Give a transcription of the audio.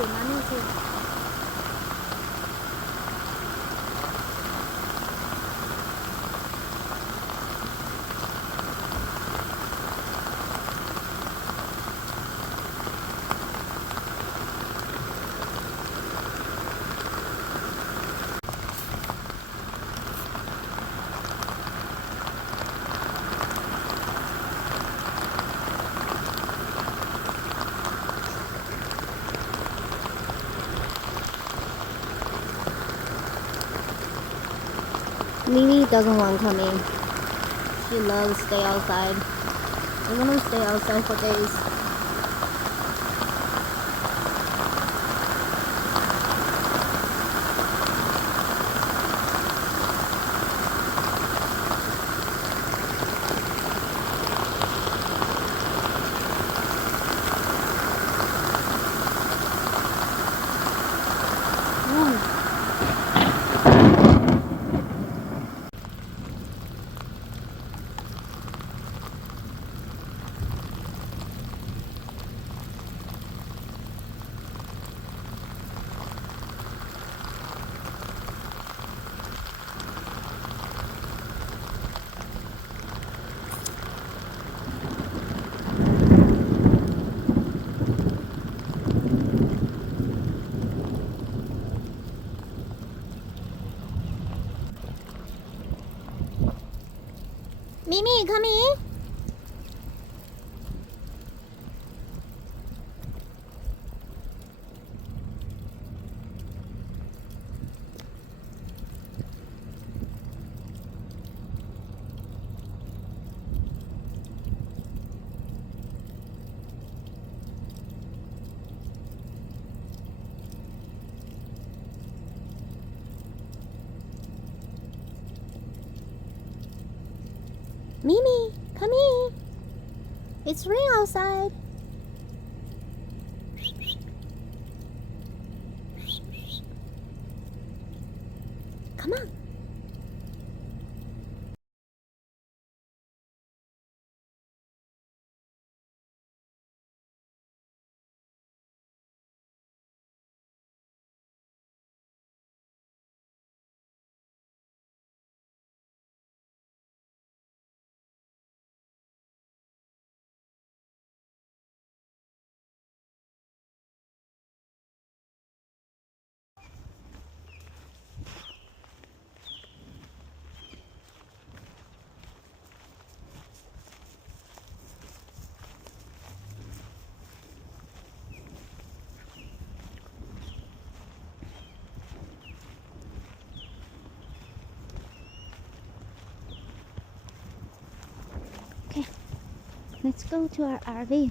ตื่นมานี่สิMimi doesn't want to come in. She loves to stay outside. We're gonna stay outside for days. Mimi, come in. Mimi, come in. It's rain outside. Come on. Okay, let's go to our RV.